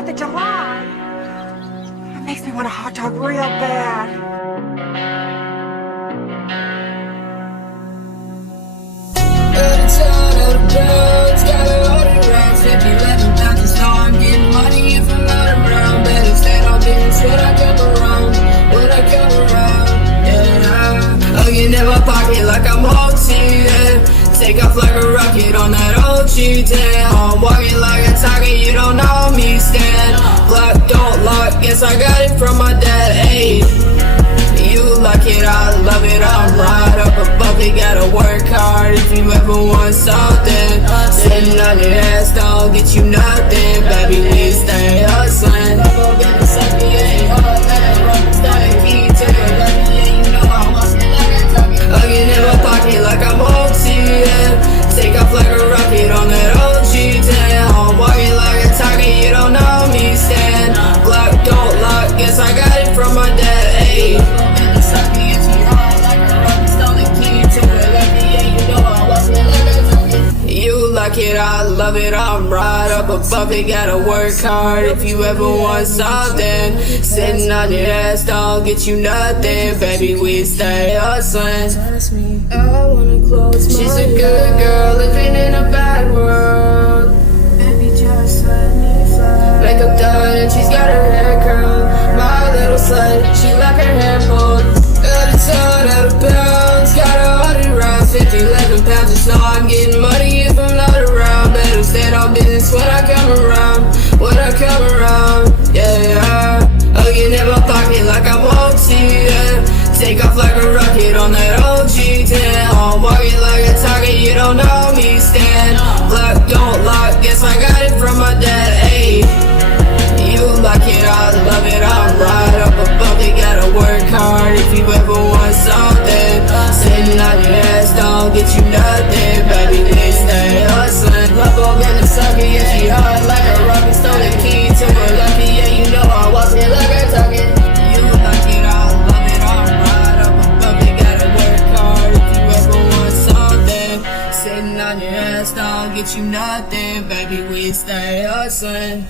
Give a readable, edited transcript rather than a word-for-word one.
4th of July. It makes me want a hot dog real bad. In my pocket like I'm OT, yeah. Take off like a rocket on that OG, damn. I'm walking like a tiger, you don't know me, stand. Glock don't lock, guess I got it from my dad, ayy. You like it, I love it, I'm right up above it. Gotta work hard if you ever want something. Sitting on your ass don't get you nothing, baby, we stay hustling. Like I'm OT, yeah. Take off like a rocket on that OG, damn. I'm walking like a tiger, you don't know me, stand. Glock don't lock, guess I got it from my dad, ayy. You like it, I love it, I'm right up above it. Gotta work hard if you ever want something. Sitting on your ass don't get you nothing, baby, we stay hustling. I wanna close my She's a good girl living in a bad world. Baby, just let me fly. Makeup done and she's got her hair curled. My little slut, she like her hair pulled. Got a ton out of pounds, got 100 rounds, 50, 11 pounds. Just know I'm getting money if I'm not around. Better stand on business when I come around. When I come around, yeah. Again in my pocket like I'm OT, yeah. Take off like a rocket on that OG, damn. I'm walking like a tiger, you don't know me, stand. Glock don't lock, guess I got it from my dad, ayy. You like it, I love it, I'm right up above it. Gotta work hard if you ever want something. Sitting on your ass don't get you nothing, baby, we stay hustling. Love up in the sucker, yeah, she hard like a rocket. Stole the key to her lucky, yeah, you know I walk it like a target. You like it, I love it, I'm right up above it. Gotta work hard if you ever want something. Sitting on your ass don't get you nothing, baby, we stay hustling.